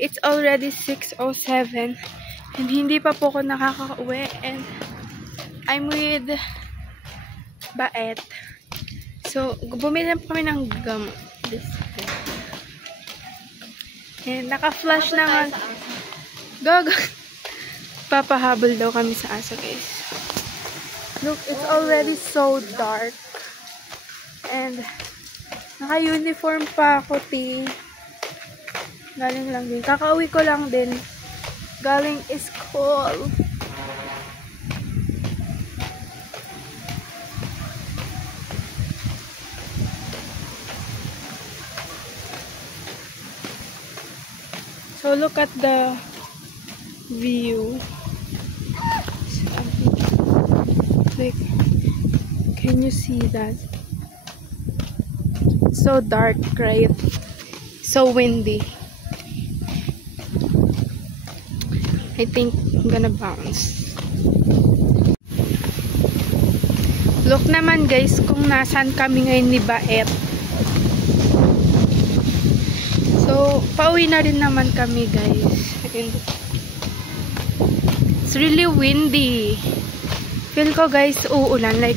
It's already 6:07 and hindi pa po ako nakaka-uwi, and I'm with Baet. So, bumili po kami ng gum. And naka-flash na nga. Go. Papahabol daw kami sa aso, guys. Look, it's already so dark. And naka-uniform pa ako, Galing lang din. Kakauwi ko lang din. Galing school. So look at the view. Like, can you see that? It's so dark, right? So windy. I think I'm gonna bounce. Look naman, guys, kung nasaan kami ngayon ni Baet. So, pauwi na rin naman kami, guys. It's really windy. Feel ko, guys, uulan. Like,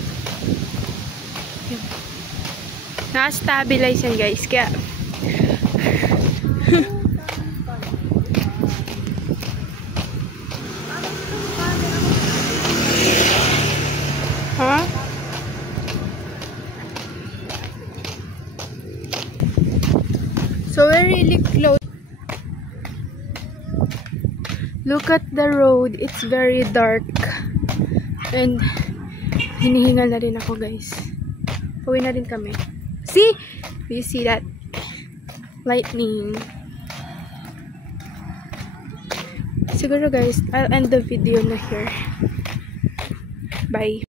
na-stabilize yan, guys. Kaya, huh? So, we're really close. Look at the road. It's very dark. And, hinihingal na rin ako, guys. Pauwi na rin kami. See? Do you see that? Lightning. Siguro, guys, I'll end the video na here. Bye.